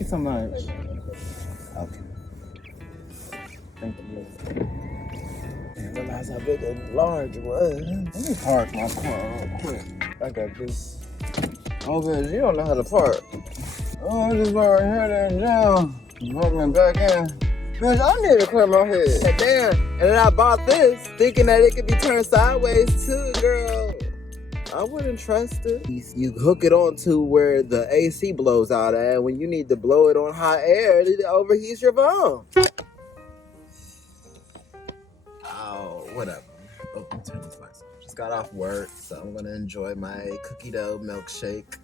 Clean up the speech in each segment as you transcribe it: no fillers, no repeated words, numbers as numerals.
you so much. Okay. Thank you. I didn't realize how big and large it was. Let me park my car real quick. I got this. Oh, bitch, you don't know how to park. Oh, I just right here then down. Walking back in. Bitch, I need to clear my head. Damn. And then I bought this, thinking that it could be turned sideways too, girl. I wouldn't trust it. You hook it onto where the AC blows out at. When you need to blow it on hot air, it overheats your phone. Oh, whatever. Oh, let me turn this lights off. Just got off work, so I'm gonna enjoy my cookie dough milkshake.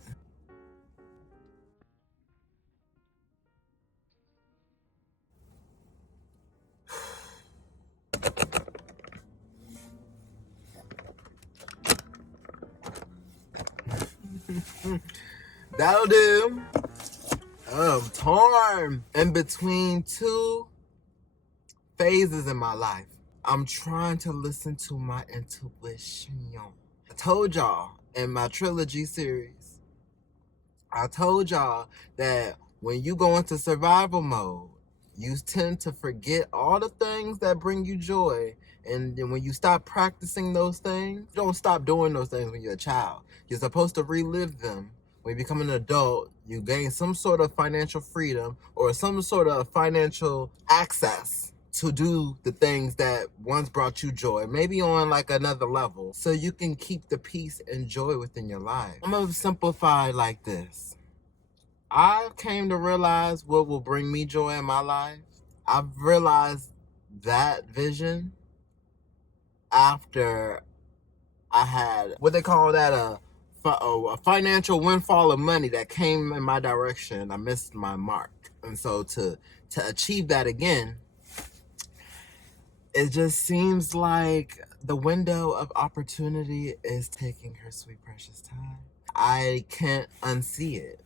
That'll do. I'm torn in between two phases in my life. I'm trying to listen to my intuition. I told y'all in my Trilogy series, I told y'all that when you go into survival mode, you tend to forget all the things that bring you joy. And then when you stop practicing those things, you don't stop doing those things when you're a child. You're supposed to relive them. When you become an adult, you gain some sort of financial freedom or some sort of financial access to do the things that once brought you joy, maybe on like another level, so you can keep the peace and joy within your life. I'm gonna simplify like this. I came to realize what will bring me joy in my life. I've realized that vision after I had what they call that a financial windfall of money that came in my direction. I missed my mark, and so to achieve that again, it just seems like the window of opportunity is taking her sweet precious time. I can't unsee it.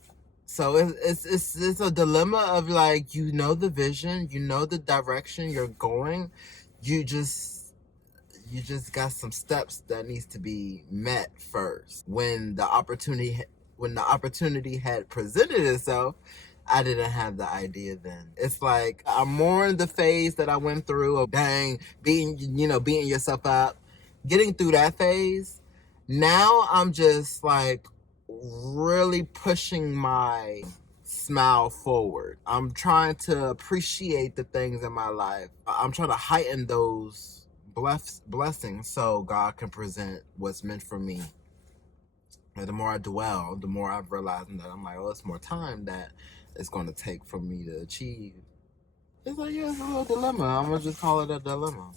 So it's a dilemma of like, you know the vision, you know the direction you're going, you just got some steps that needs to be met first. When the opportunity had presented itself, I didn't have the idea then. It's like I'm more in the phase that I went through of beating yourself up, getting through that phase. Now I'm just like really pushing my smile forward. I'm trying to appreciate the things in my life. I'm trying to heighten those blessings so God can present what's meant for me. And the more I dwell, the more I've realized that I'm like, oh, it's more time that it's going to take for me to achieve. It's like, yeah, it's a little dilemma. I'm going to just call it a dilemma.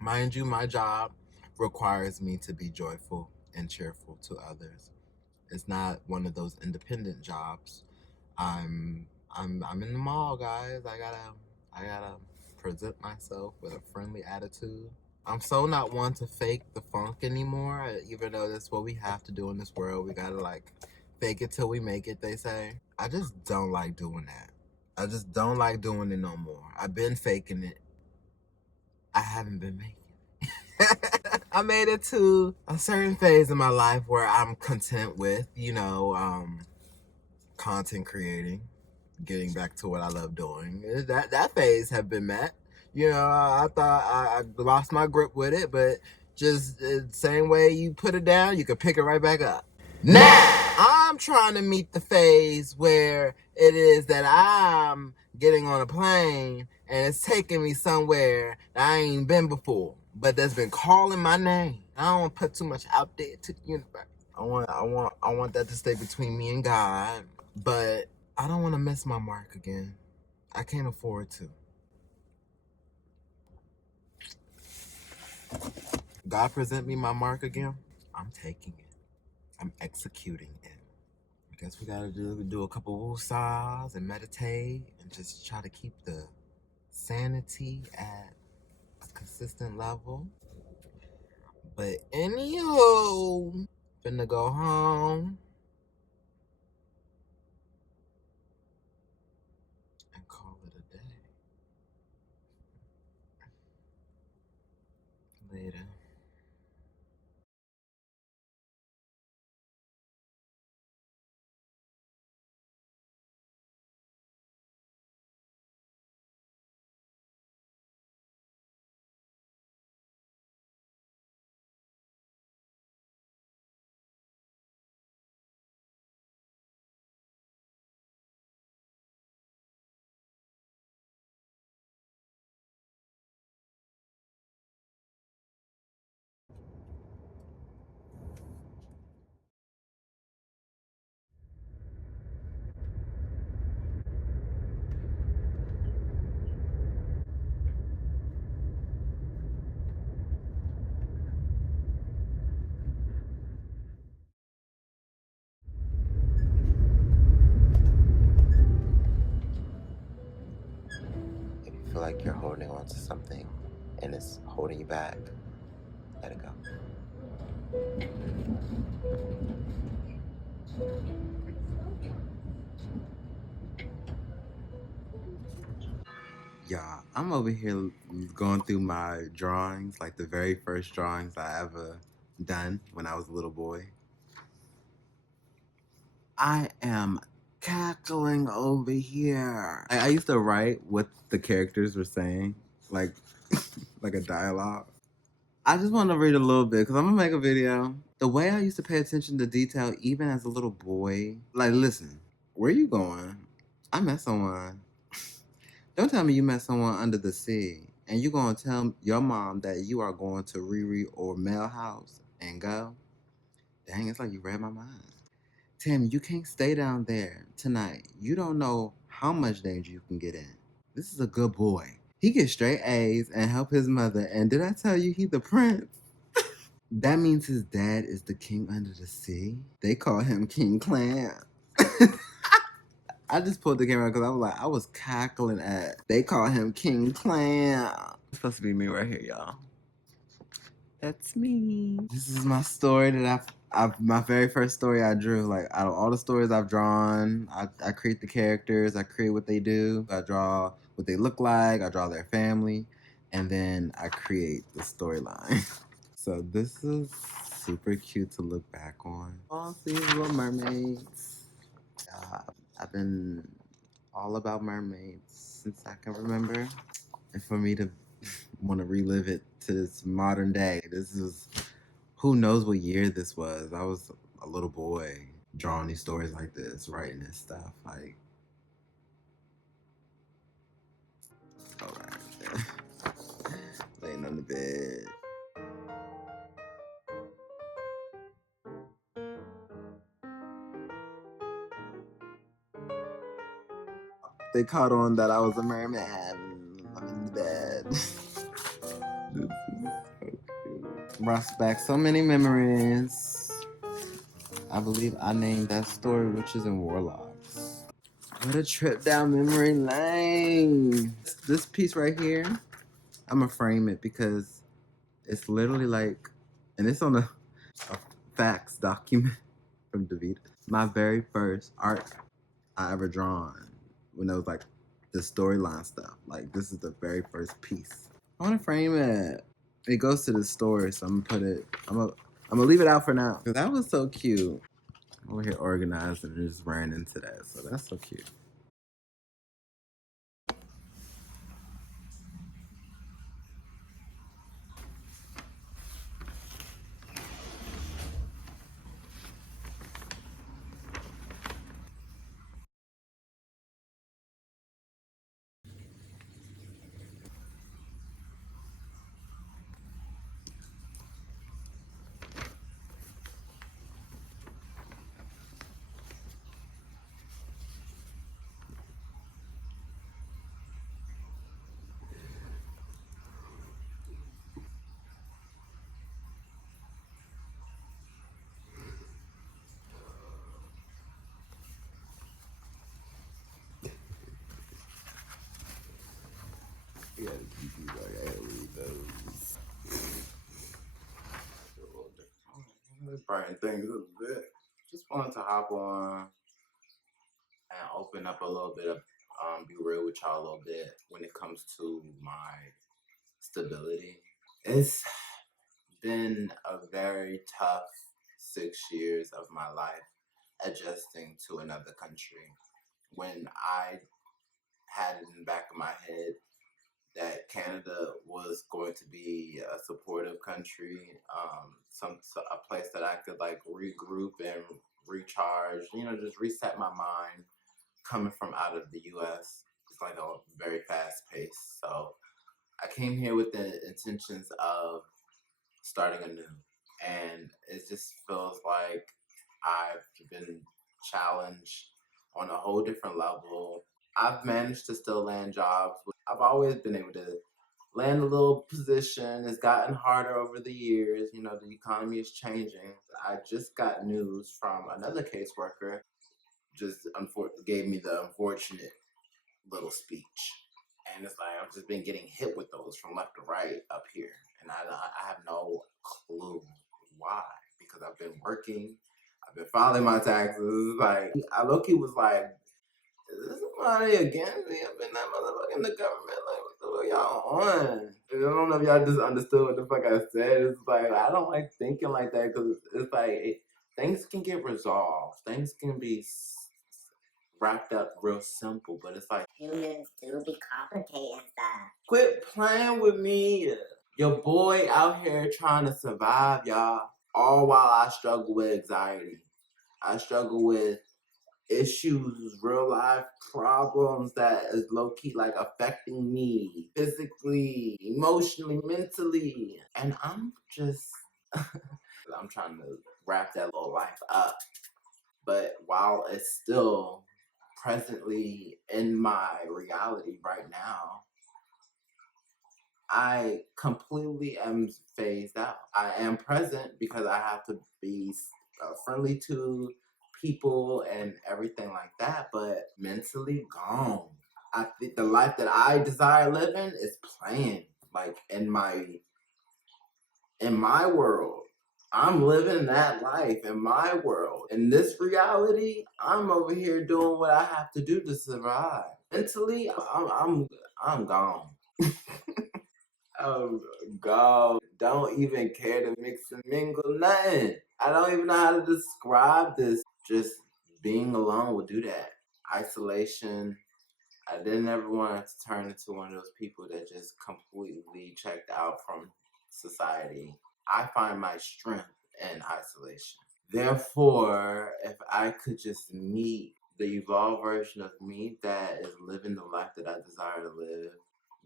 Mind you, my job requires me to be joyful and cheerful to others. It's not one of those independent jobs. I'm in the mall, guys. I gotta present myself with a friendly attitude. I'm so not one to fake the funk anymore, even though that's what we have to do in this world. We gotta like fake it till we make it, they say. I just don't like doing that. I just don't like doing it no more. I've been faking it. I haven't been making it. I made it to a certain phase in my life where I'm content with, content creating, getting back to what I love doing. That phase have been met. I thought I lost my grip with it, but just the same way you put it down, you can pick it right back up. Now, I'm trying to meet the phase where it is that I'm getting on a plane and it's taking me somewhere that I ain't been before, but that's been calling my name. I don't want to put too much out there to the universe. I want that to stay between me and God, but I don't want to miss my mark again. I can't afford to. God present me my mark again, I'm taking it. I'm executing it. I guess we gotta do a couple woosahs and meditate and just try to keep the sanity at a consistent level. But anywho, finna go home and call it a day. Later. like you're holding on to something and it's holding you back, let it go. Y'all, I'm over here going through my drawings, like the very first drawings I ever done when I was a little boy. I am cackling over here. I used to write what the characters were saying, like like a dialogue. I just want to read a little bit because I'm gonna make a video. The way I used to pay attention to detail, even as a little boy. Like, listen, where you going? I met someone. Don't tell me you met someone under the sea and you gonna tell your mom that you are going to Riri or Mel House and go. Dang, it's like you read my mind. Tammy, you can't stay down there tonight. You don't know how much danger you can get in. This is a good boy. He gets straight A's and help his mother. And did I tell you he the prince? That means his dad is the king under the sea. They call him King Clam. I just pulled the camera because I was like, I was cackling at. They call him King Clam. It's supposed to be me right here, y'all. That's me. This is my story that I've my very first story I drew. Like out of all the stories I've drawn, I create the characters, I create what they do, I draw what they look like, I draw their family, and then I create the storyline. So this is super cute to look back on. Oh, these little mermaids. I've been all about mermaids since I can remember. And for me to want to relive it to this modern day, this is who knows what year this was. I was a little boy drawing these stories like this, writing this stuff. Like, all right, laying on the bed. They caught on that I was a merman. I'm in the bed. This is so cute. Brought back so many memories. I believe I named that story Witches and Warlocks. What a trip down memory lane. This piece right here, I'm gonna frame it because it's literally like, and it's on a fax document from Davita. My very first art I ever drawn when it was like the storyline stuff. Like this is the very first piece. I want to frame it. It goes to the story, so I'm gonna put it. I'm gonna leave it out for now. Cause that was so cute. Over here organized and just ran into that, so that's so cute. I gotta keep these. I gotta read those. Let's brighten things a little bit. Just wanted to hop on and open up a little bit of, be real with y'all a little bit when it comes to my stability. It's been a very tough 6 years of my life adjusting to another country. When I had it in the back of my head that Canada was going to be a supportive country, a place that I could like regroup and recharge, just reset my mind. Coming from out of the U.S., it's like a very fast pace. So I came here with the intentions of starting anew, and it just feels like I've been challenged on a whole different level. I've managed to still land jobs. I've always been able to land a little position. It's gotten harder over the years. The economy is changing. I just got news from another caseworker, just gave me the unfortunate little speech. And it's like I've just been getting hit with those from left to right up here, and I have no clue why, because I've been working, I've been filing my taxes. Like I low-key was like, is this somebody against me up in that motherfucker in the government? Like what the fuck y'all on? I don't know if y'all just understood what the fuck I said. It's like I don't like thinking like that, because it's like things can get resolved, things can be wrapped up real simple, but it's like humans do be complicating stuff. Quit playing with me. Your boy out here trying to survive, y'all. All while I struggle with anxiety. I struggle with issues, real life problems that is low key like affecting me physically, emotionally, mentally. And I'm just, I'm trying to wrap that little life up. But while it's still presently in my reality right now, I completely am phased out. I am present because I have to be friendly to people and everything like that, but mentally gone. I think the life that I desire living is playing, like in my world. I'm living that life in my world. In this reality, I'm over here doing what I have to do to survive. Mentally, I'm gone. Oh God, don't even care to mix and mingle nothing. I don't even know how to describe this. Just being alone will do that. Isolation. I didn't ever want to turn into one of those people that just completely checked out from society. I find my strength in isolation. Therefore, if I could just meet the evolved version of me that is living the life that I desire to live,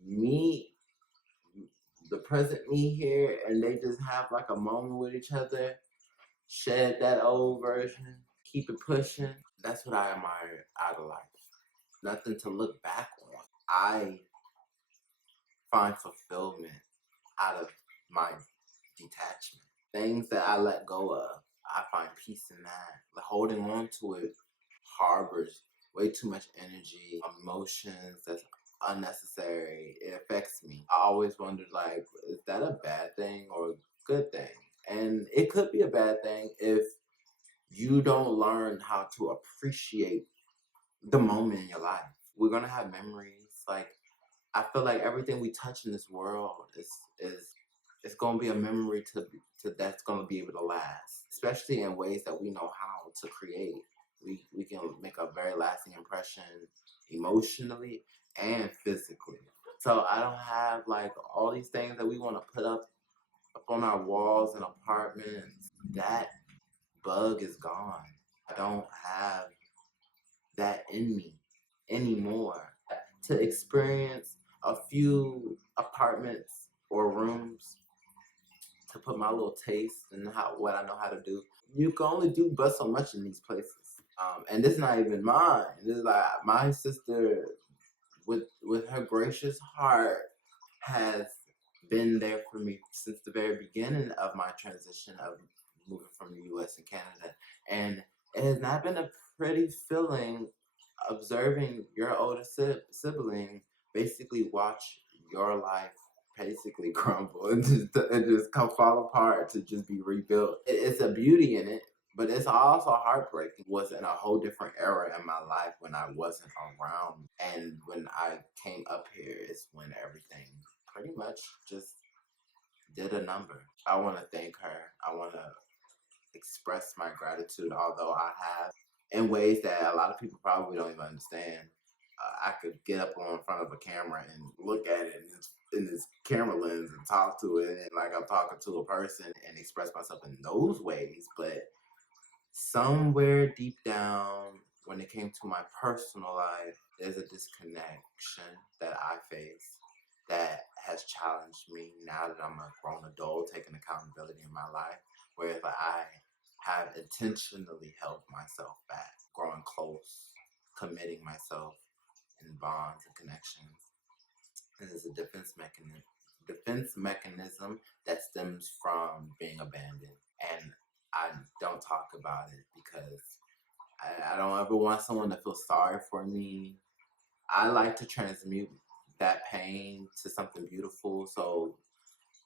meet the present me here, and they just have like a moment with each other, shed that old version, keep it pushing. That's what I admire out of life. Nothing to look back on. I find fulfillment out of my detachment. Things that I let go of, I find peace in that. Like holding on to it harbors way too much energy, emotions that's unnecessary. It affects me. I always wondered, like, is that a bad thing or a good thing? And it could be a bad thing if you don't learn how to appreciate the moment in your life. We're gonna have memories. Like I feel like everything we touch in this world is it's gonna be a memory to that's gonna be able to last, especially in ways that we know how to create. We can make a very lasting impression emotionally and physically. So I don't have like all these things that we want to put up on our walls and apartments. That bug is gone. I don't have that in me anymore. To experience a few apartments or rooms, to put my little taste and what I know how to do. You can only do but so much in these places. And this is not even mine. This is like my sister, with her gracious heart, has been there for me since the very beginning of my transition of moving from the U.S. and Canada, and it has not been a pretty feeling observing your older sibling basically watch your life basically crumble and just come fall apart to just be rebuilt. It's a beauty in it, but it's also heartbreaking. It was in a whole different era in my life when I wasn't around. And when I came up here is when everything pretty much just did a number. I want to thank her. I want to express my gratitude, although I have in ways that a lot of people probably don't even understand. I could get up on front of a camera and look at it in this camera lens and talk to it, and like I'm talking to a person and express myself in those ways. But somewhere deep down, when it came to my personal life, there's a disconnection that I face that has challenged me now that I'm a grown adult, taking accountability in my life, whereas I have intentionally held myself back, growing close, committing myself in bonds and connections. And it's a defense mechanism that stems from being abandoned. And I don't talk about it because I don't ever want someone to feel sorry for me. I like to transmute that pain to something beautiful. So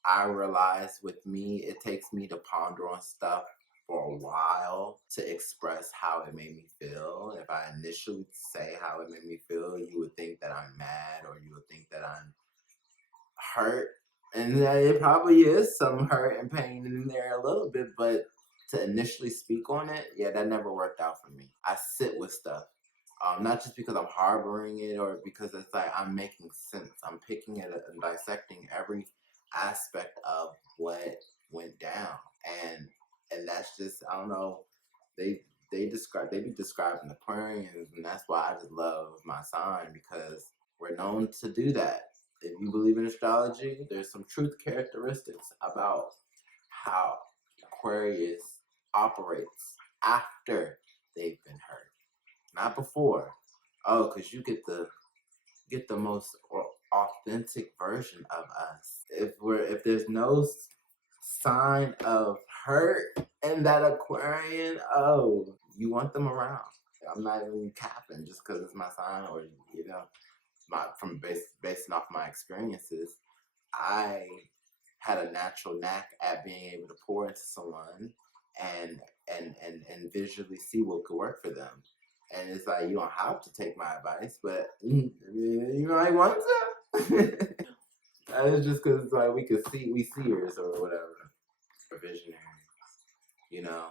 I realize with me, it takes me to ponder on stuff for a while to express how it made me feel. If I initially say how it made me feel, you would think that I'm mad, or you would think that I'm hurt. And it probably is some hurt and pain in there a little bit, but to initially speak on it, yeah, that never worked out for me. I sit with stuff. Not just because I'm harboring it, or because it's like I'm making sense. I'm picking it and dissecting every aspect of what went down, and that's just, I don't know. They they be describing Aquarians, and that's why I just love my sign, because we're known to do that. If you believe in astrology, there's some truth characteristics about how Aquarius operates after they've been hurt, not before. Oh, because you get the most authentic version of us. If there's no sign of hurt in that Aquarian, oh, you want them around. I'm not even capping just because it's my sign, or basing off my experiences. I had a natural knack at being able to pour into someone and and visually see what could work for them. And it's like, you don't have to take my advice, but you might want to. And it's just because it's like we seers or whatever, or visionaries, you know.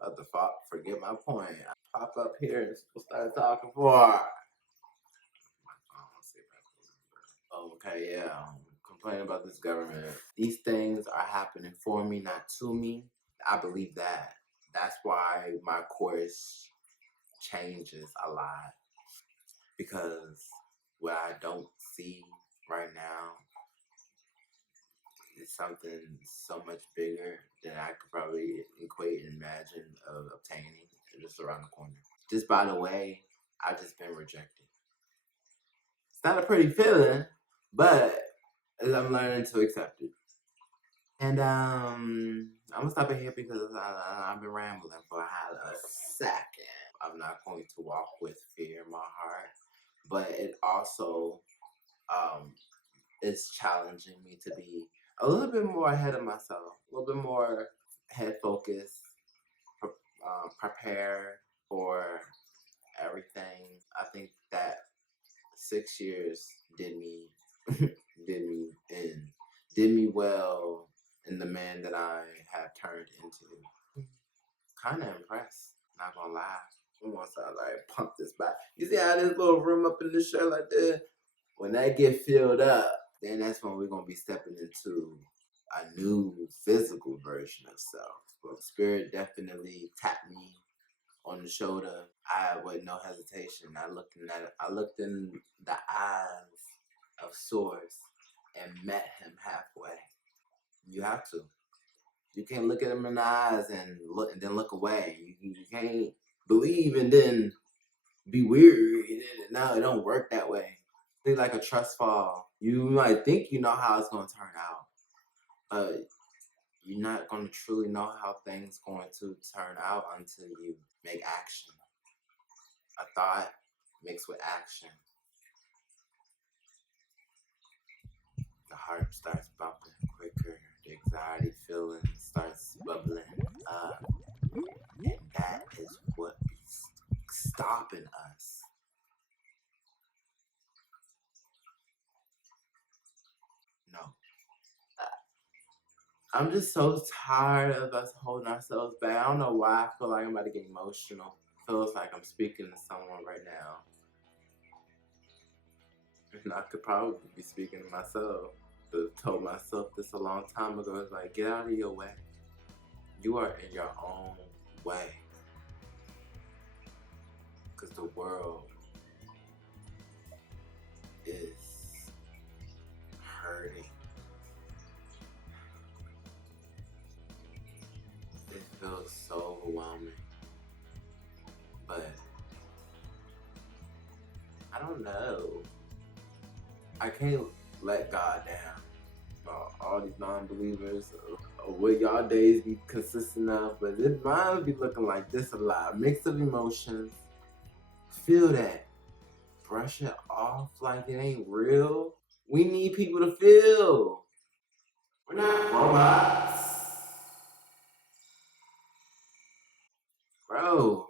About to forget my point. I pop up here and we'll start talking for. Okay, yeah. Complaining about this government. These things are happening for me, not to me. I believe that. That's why my course changes a lot. Because what I don't see right now is something so much bigger than I could probably equate and imagine of obtaining just around the corner. Just by the way, I just been rejected. It's not a pretty feeling, but I'm learning to accept it. And I'm gonna stop it here because I've been rambling for a second. I'm not going to walk with fear in my heart, but it also is challenging me to be a little bit more ahead of myself, a little bit more head focused, prepared for everything. I think that 6 years did me did me well in the man that I have turned into. Kind of impressed, not gonna lie. Once I like pump this back, you see how this little room up in this shirt like that? When that get filled up, then that's when we're gonna be stepping into a new physical version of self. But Spirit definitely tapped me on the shoulder. I with no hesitation. I looked in the eyes of Source and met him halfway. You have to. You can't look at him in the eyes and then look away. You can't believe and then be weary. No, it don't work that way. It's like a trust fall. You might think you know how it's gonna turn out, but you're not gonna truly know how things going to turn out until you make action. A thought mixed with action. The heart starts bumping quicker. The anxiety feeling starts bubbling up. And that is what is stopping us. No. I'm just so tired of us holding ourselves back. I don't know why I feel like I'm about to get emotional. Feels like I'm speaking to someone right now. And I could probably be speaking to myself. I told myself this a long time ago. It's like, get out of your way. You are in your own way. Because the world is hurting. It feels so overwhelming. But I don't know. I can't let God down. All these non-believers, what y'all days be consistent of, but mine be looking like this a lot. Mix of emotions. Feel that. brush it off like it ain't real. We need people to feel. We're not robots. Bro,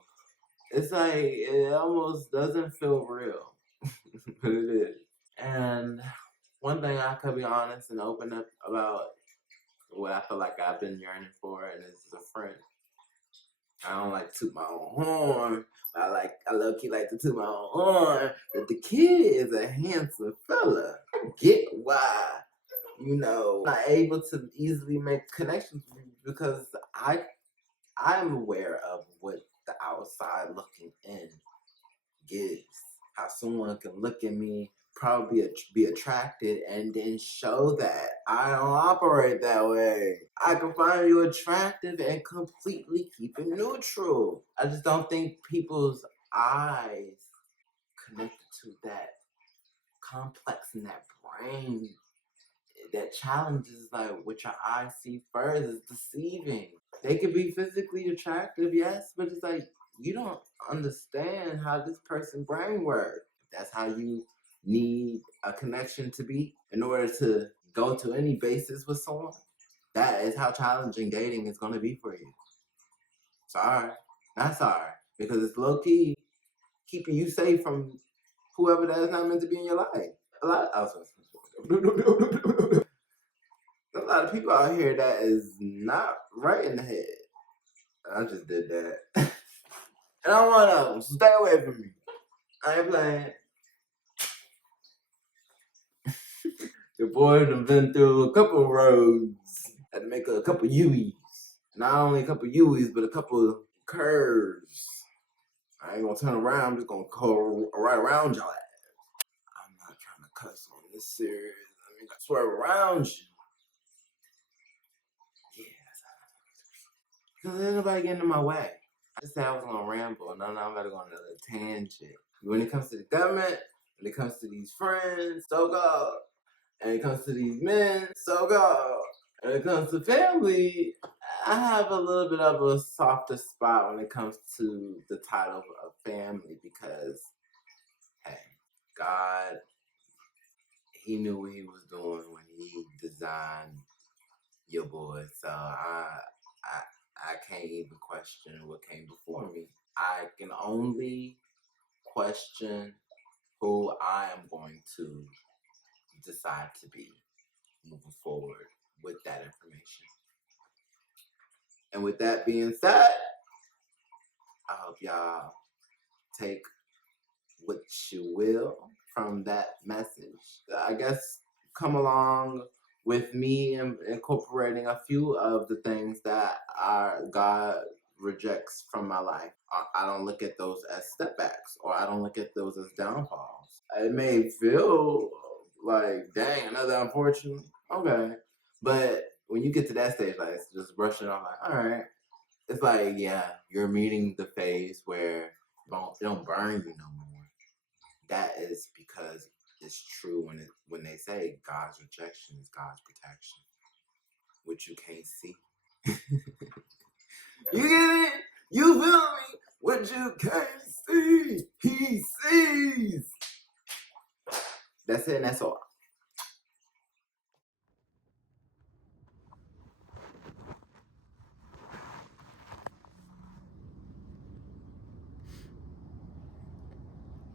it's like it almost doesn't feel real. But it is. And one thing I could be honest and open up about what I feel like I've been yearning for, and it's a friend. I don't like to toot my own horn. I low key like to toot my own horn. But the kid is a handsome fella. I get why, not able to easily make connections because I'm aware of what the outside looking in gives. How someone can look at me, probably be attracted, and then show that. I don't operate that way. I can find you attractive and completely keep it neutral. I just don't think people's eyes connected to that complex in that brain. That challenges like what your eyes see first is deceiving. They could be physically attractive, yes, but it's like you don't understand how this person's brain works. That's how you need a connection to be in order to go to any basis with someone. That is how challenging dating is going to be for you. Sorry, not sorry, because it's low key keeping you safe from whoever that is not meant to be in your life. A lot of people out here that is not right in the head. I just did that. And I'm one of them, so stay away from me. I ain't playing. Your boy done been through a couple roads. Had to make a couple U-E's. Not only a couple U-E's, but a couple curves. I ain't gonna turn around, I'm just gonna go right around y'all. I'm not trying to cuss on this series. I swerve around you. Yeah, because there's nobody getting in my way. I just said I was gonna ramble, now I'm about to go on a tangent. When it comes to the government, when it comes to these friends, so God. And it comes to these men, so God. When it comes to family, I have a little bit of a softer spot when it comes to the title of family because, hey, God, He knew what He was doing when He designed your boy. So I can't even question what came before me. I can only question who I am going to decide to be moving forward with that information. And with that being said, I hope y'all take what you will from that message. I guess come along with me in incorporating a few of the things that God rejects from my life. I don't look at those as stepbacks, or I don't look at those as downfalls. It may feel like, dang, another unfortunate. Okay. But when you get to that stage, like, it's just brushing off, like, all right. It's like, yeah, you're meeting the phase where it don't burn you no more. That is because it's true when they say God's rejection is God's protection, which you can't see. You get it? You feel me? What you can't see, He sees. That's it, and that's all.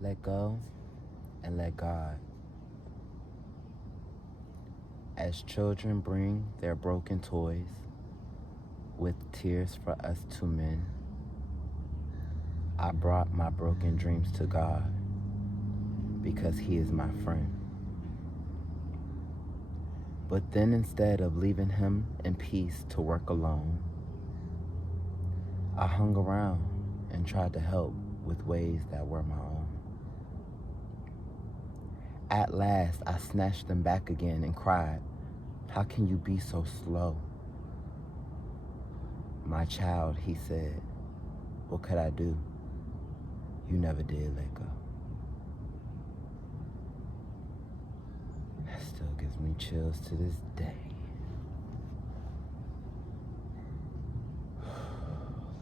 Let go and let God. As children bring their broken toys with tears for us to mend, I brought my broken dreams to God because He is my friend. But then instead of leaving Him in peace to work alone, I hung around and tried to help with ways that were my own. At last, I snatched them back again and cried, "How can you be so slow?" "My child," He said, "what could I do? You never did let go." That still gives me chills to this day.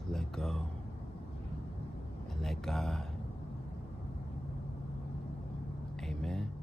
Let go and let God. man.